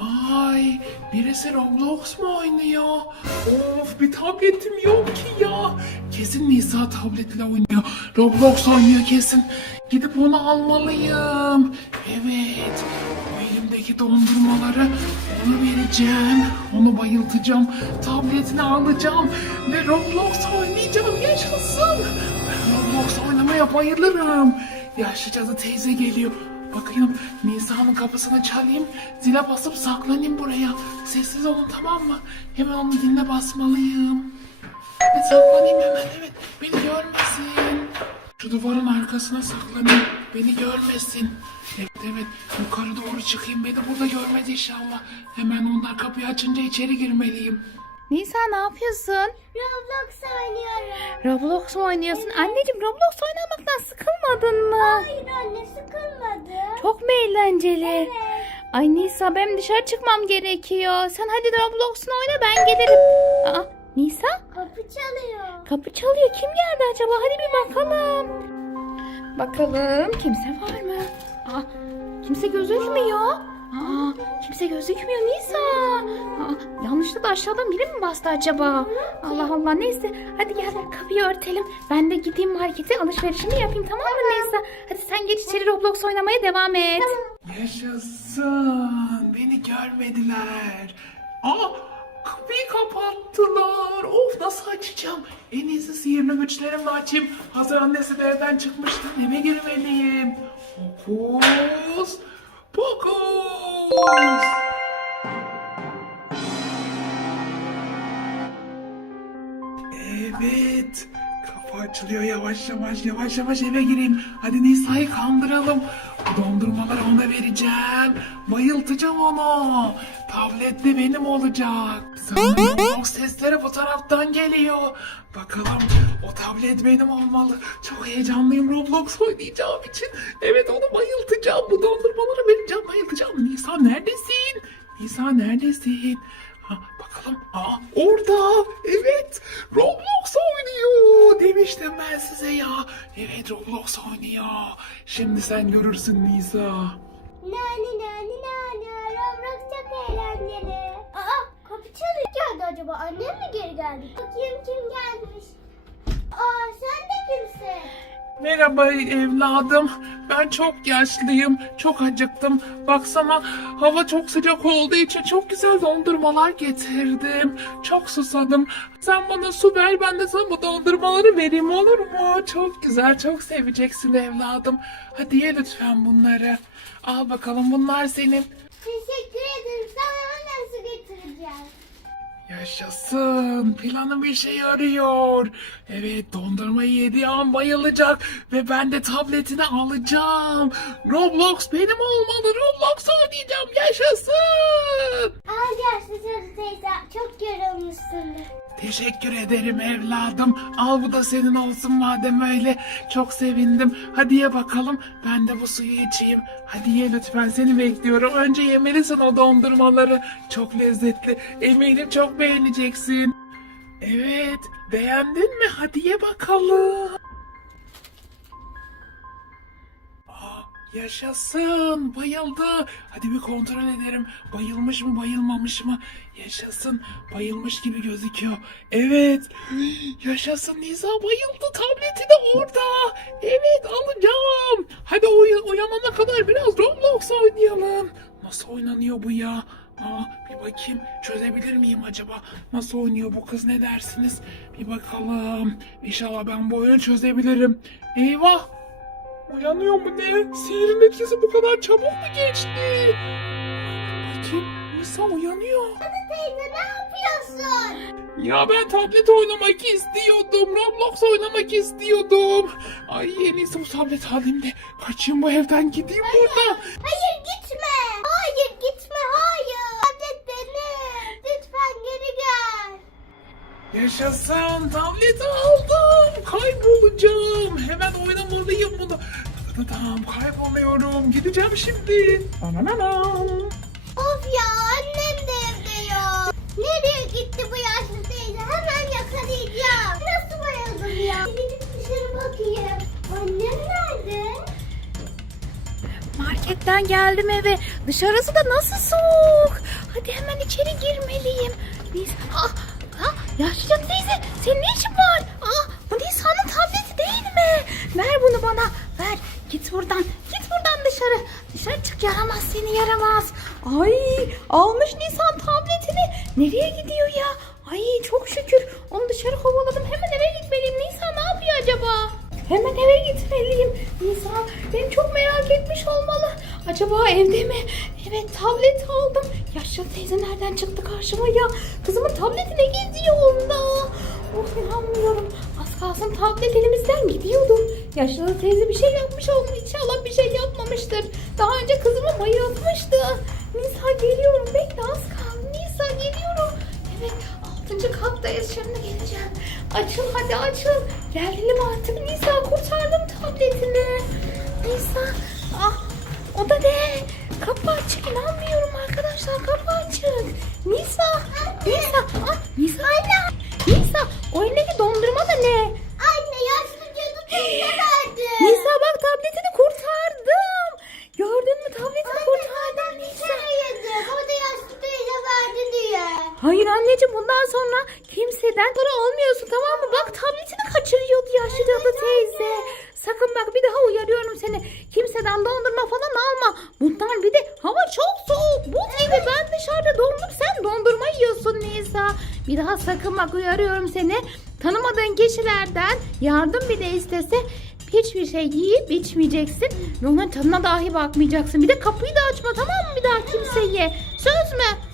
Ay birisi Roblox mu oynuyor? Of bir tabletim yok ki ya. Kesin Nisa tabletle oynuyor. Roblox oynuyor kesin. Gidip onu almalıyım. Evet. Bu elimdeki dondurmaları ona vereceğim. Onu bayıltacağım. Tabletini alacağım. Ve Roblox oynayacağım. Yaşasın. Roblox oynamaya bayılırım. Yaşlı cadı teyze geliyor. Bakayım Nisa'nın kapısını çalayım. Zile basıp saklanayım buraya. Sessiz olun tamam mı? Hemen onun diline basmalıyım. Ve saklanayım hemen evet. Beni görmesin. Şu duvarın arkasına saklanayım. Beni görmesin. Evet evet yukarı doğru çıkayım. Beni burada görmez inşallah. Hemen onlar kapıyı açınca içeri girmeliyim. Nisa ne yapıyorsun? Roblox oynuyorum. Roblox mu oynuyorsun? Anneciğim Roblox oynamaktan sıkılmadın mı? Hayır anne sıkılmadı. Çok mu eğlenceli? Evet. Ay Nisa benim dışarı çıkmam gerekiyor. Sen hadi Roblox'unu oyna ben gelirim. Aa, Nisa Kapı çalıyor. kapı çalıyor. Kim geldi acaba? Hadi bir bakalım. Bakalım kimse var mı? Aa, kimse gözükmüyor. Aa, kimse gözükmüyor Nisa. Aa, yanlışlıkla aşağıdan biri mi bastı acaba? Allah Allah neyse. Hadi gel kapıyı örtelim. Ben de gideyim markete alışverişimi yapayım tamam mı Nisa? Hadi sen geç içeri Roblox oynamaya devam et. Yaşasın. Beni görmediler. Aa, kapıyı kapattılar. Of nasıl açacağım? En iyisi sihirli güçlerimle açayım. Hazır annesi de evden çıkmıştı. Eve girmeliyim. Fokus. Pokus. Evet. Kapı açılıyor yavaş yavaş yavaş yavaş eve gireyim. Hadi Nisa'yı kandıralım. Dondurmaları ona vereceğim. Bayıltacağım onu. Tablet de benim olacak. Sanırım sesleri bu taraftan geliyor. Bakalım o tablet benim olmalı. Çok heyecanlıyım Roblox oynayacağım için. Evet onu bayıltacağım. Bu dondurmaları vereceğim bayıltacağım. Nisa neredesin? Nisa neredesin? Ha, bakalım. Aa, orada. Evet. Roblox. Demiştim ben size ya. Evet Roblox oynuyor. Şimdi sen görürsün Nisa. Nani nani nani. Roblox çok eğlenceli. Aa kapı çalıyor. Geldi acaba annem mi geri geldi? Bakayım kim gelmiş. Aa sen de kimsin? Merhaba evladım. Ben çok yaşlıyım. Çok acıktım. Baksana hava çok sıcak olduğu için çok güzel dondurmalar getirdim. Çok susadım. Sen bana su ver ben de sana bu dondurmaları vereyim olur mu? Çok güzel çok seveceksin evladım. Hadi ye lütfen bunları. Al bakalım bunlar senin. Teşekkür ederim. Sana hemen su getireceğim. Yaşasın. Planım işe yarıyor. Evet dondurmayı yediği an bayılacak. Ve ben de tabletini alacağım. Roblox benim olmalı. Roblox oynayacağım. Yaşasın. Aa yaşlı teyze çok yorulmuşsundur. Teşekkür ederim evladım. Al bu da senin olsun madem öyle. Çok sevindim. Hadi ye bakalım. Ben de bu suyu içeyim. Hadi ye lütfen seni bekliyorum. Önce yemelisin o dondurmaları. Çok lezzetli. Eminim çok beğeneceksin. Evet. Beğendin mi? Hadi ye bakalım. Aa, Yaşasın. Bayıldı. Hadi bir kontrol ederim. Bayılmış mı bayılmamış mı? Yaşasın. Bayılmış gibi gözüküyor. Evet. Yaşasın Nisa bayıldı. Tableti de orada. Evet alacağım. Hadi uy- uyanana kadar biraz Roblox oynayalım. Nasıl oynanıyor bu ya? Aa, bir bakayım çözebilir miyim acaba? Nasıl oynuyor bu kız ne dersiniz? Bir bakalım. İnşallah ben bu oyunu çözebilirim. Eyvah Uyanıyor mu ne? Sihirin etkisi bu kadar çabuk mu geçti? Bakayım Nisa uyanıyor. Teyze ne yapıyorsun? Ya ben tablet oynamak istiyordum. Roblox oynamak istiyordum. Ay en iyisi bu tablet da kaçayım bu evden gideyim buradan. Hayır gitme. Hayır gitme hayır. Tablet benim. Lütfen geri gel. Yaşasın tableti aldım. Kaybolacağım. Hemen oynamalıyım bunu. Tamam kayboluyorum. Gideceğim şimdi. Ananam. Of ya annem de evde yok. Nereye gitti bu yaşlı teyze? Hemen yakalayacağım. Nasıl bayıldım ya? Gidip dışarı bakayım. Annem nerede? Marketten geldim eve. Dışarısı da nasıl soğuk. Hadi hemen içeri girmeliyim. Ah, ah, yaşlıca teyze senin ne işin var? Ah, bu Nisa'nın tableti değil mi? Ver bunu bana, ver. Git buradan, git buradan dışarı. Dışarı çık yaramaz seni yaramaz. Ay, almış Nisan tabletini. Nereye gidiyor ya? Ay çok şükür. Onu dışarı kovaladım. Hemen eve gitmeliyim. Nisa ne yapıyor acaba? Hemen eve gitmeliyim. Nisa beni çok merak etmiş olmalı. Acaba evde mi? Evet tablet aldım. Yaşlı teyze nereden çıktı karşıma ya? Kızımın tableti ne geziyor onda? Of inanmıyorum. Az kalsın tablet elimizden gidiyordu. Yaşlı teyze bir şey yapmış oldu. İnşallah bir şey yapmamıştır. Daha önce kızımı bayıltmıştı. Nisa geliyorum. Bekle az kaldı. Nisa geliyorum. Evet altıncı kattayız şimdi geleceğim. Açıl hadi açıl. Geldim artık Nisa kurtardım tabletini. Nisa ah o da ne? Kapı açık inanmıyorum arkadaşlar kapı açık. Nisa Nisa ah Nisa anne. Nisa o elindeki dondurma da ne? Anne yaşlı cadı verdi. Nisa bak tabletini kurtardım. Gördün mü tabletini kurtardım Nisa. yedim. O da yaşlı teyze verdi diye. Hayır anneciğim bundan sonra kimseden para almıyorsun tamam mı? Bak tabletini kaçırıyordu yaşlı cadı teyze. Sakın bak bir daha uyarıyorum seni. Kimseden dondurma falan alma. Bunlar bir de hava çok dışarıda dondum sen dondurma yiyorsun Nisa. Bir daha sakın bak uyarıyorum seni. Tanımadığın kişilerden yardım bile istese hiçbir şey yiyip içmeyeceksin. Ve onların tadına dahi bakmayacaksın. Bir de kapıyı da açma tamam mı bir daha kimseye. Söz mü?